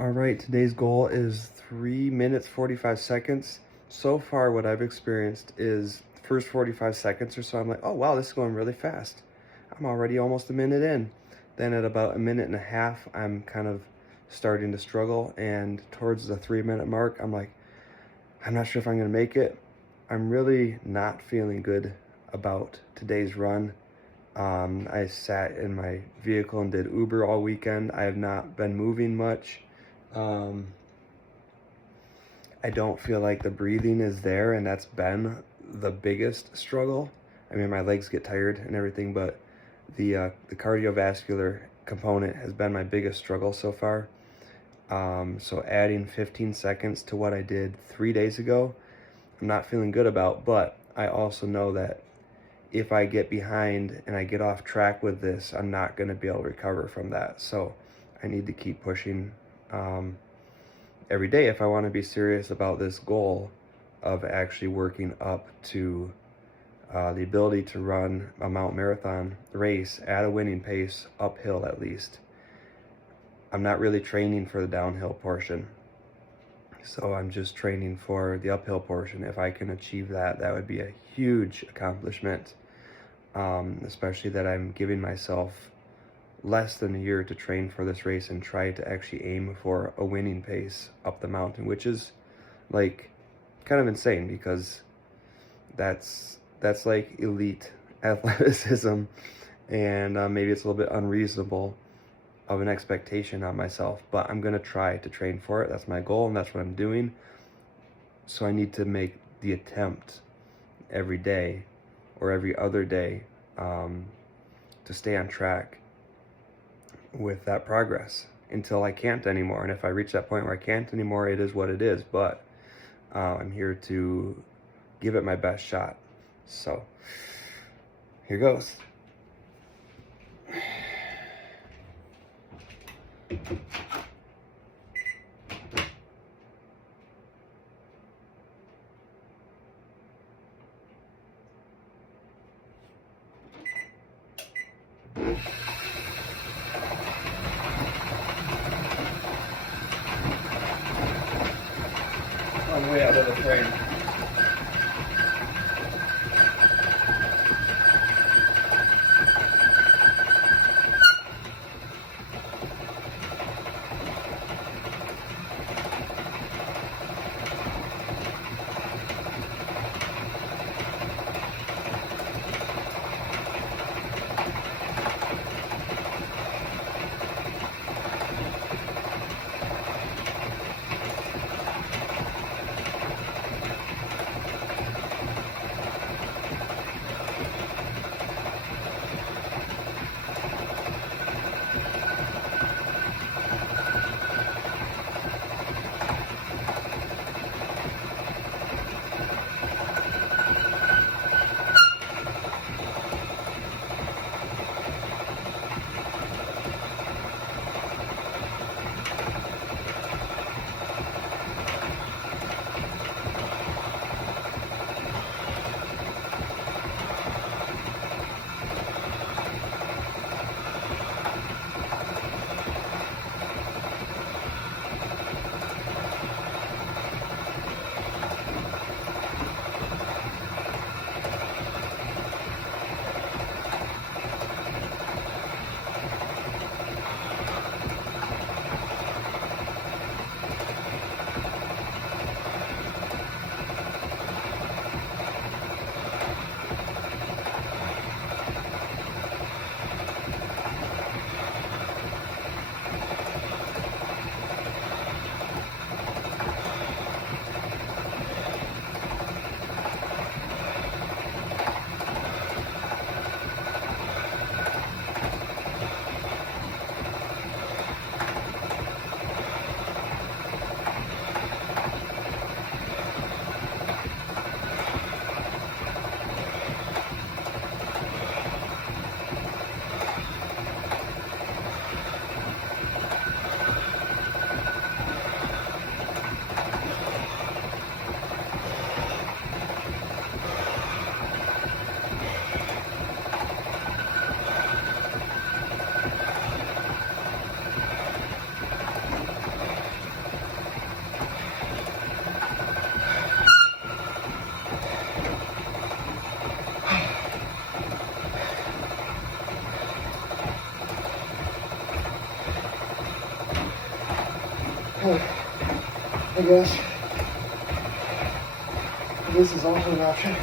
All right, today's goal is 3 minutes 45 seconds. So far, what I've experienced is the first 45 seconds or so, I'm like, oh wow, this is going really fast. I'm already almost a minute in. Then at about a minute and a half, I'm kind of starting to struggle. And towards the 3 minute mark, I'm like, I'm not sure if I'm gonna make it. I'm really not feeling good about today's run. I sat in my vehicle and did Uber all weekend. I have not been moving much. Um, I don't feel like the breathing is there, and that's been the biggest struggle. I mean, my legs get tired and everything, but the cardiovascular component has been my biggest struggle so far. So adding 15 seconds to what I did 3 days ago, I'm not feeling good about, but I also know that if I get behind and I get off track with this, I'm not going to be able to recover from that. So I need to keep pushing every day if I want to be serious about this goal of actually working up to the ability to run a Mount Marathon race at a winning pace, uphill at least. I'm not really training for the downhill portion, so I'm just training for the uphill portion. If I can achieve that, that would be a huge accomplishment, especially that I'm giving myself less than a year to train for this race and try to actually aim for a winning pace up the mountain, which is like kind of insane because that's like elite athleticism, and maybe it's a little bit unreasonable of an expectation on myself, but I'm gonna try to train for it. That's my goal, and that's what I'm doing. So I need to make the attempt every day or every other day to stay on track with that progress until I can't anymore. And if I reach that point where I can't anymore, it is what it is. But I'm here to give it my best shot. So here goes. On the way out of the train. I guess this is also an option.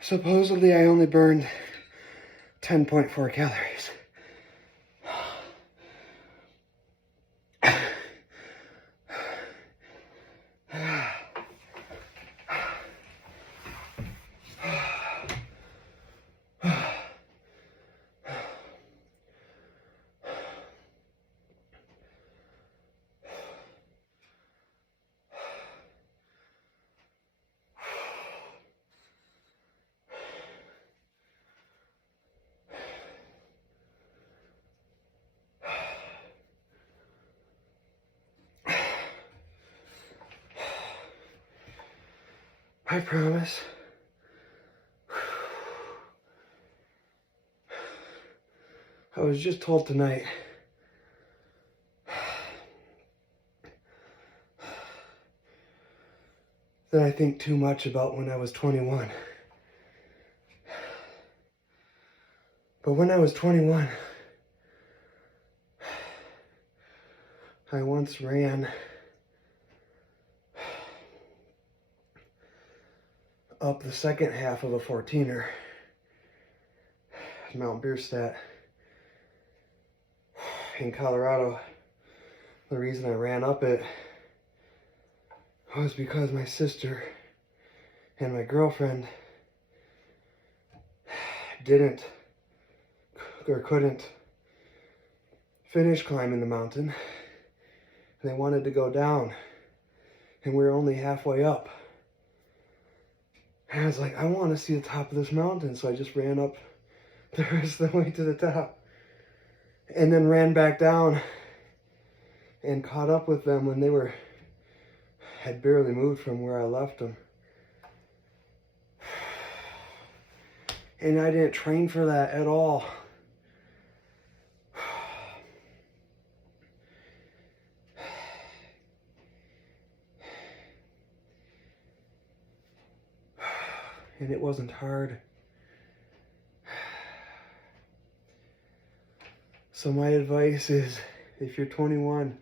Supposedly, I only burned 10.4 calories. I promise. I was just told tonight that I think too much about when I was 21. But when I was 21, I once ran up the second half of a 14er at Mount Bierstadt in Colorado. The reason I ran up it was because my sister and my girlfriend didn't or couldn't finish climbing the mountain. They wanted to go down, and we were only halfway up. And I was like, I want to see the top of this mountain, so I just ran up the rest of the way to the top. And then ran back down and caught up with them when they had barely moved from where I left them. And I didn't train for that at all. And it wasn't hard. So my advice is, if you're 21,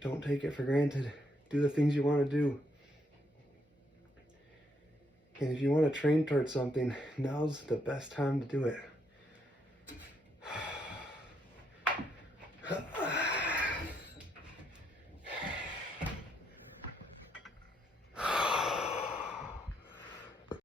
don't take it for granted. Do the things you want to do. And if you want to train towards something, now's the best time to do it.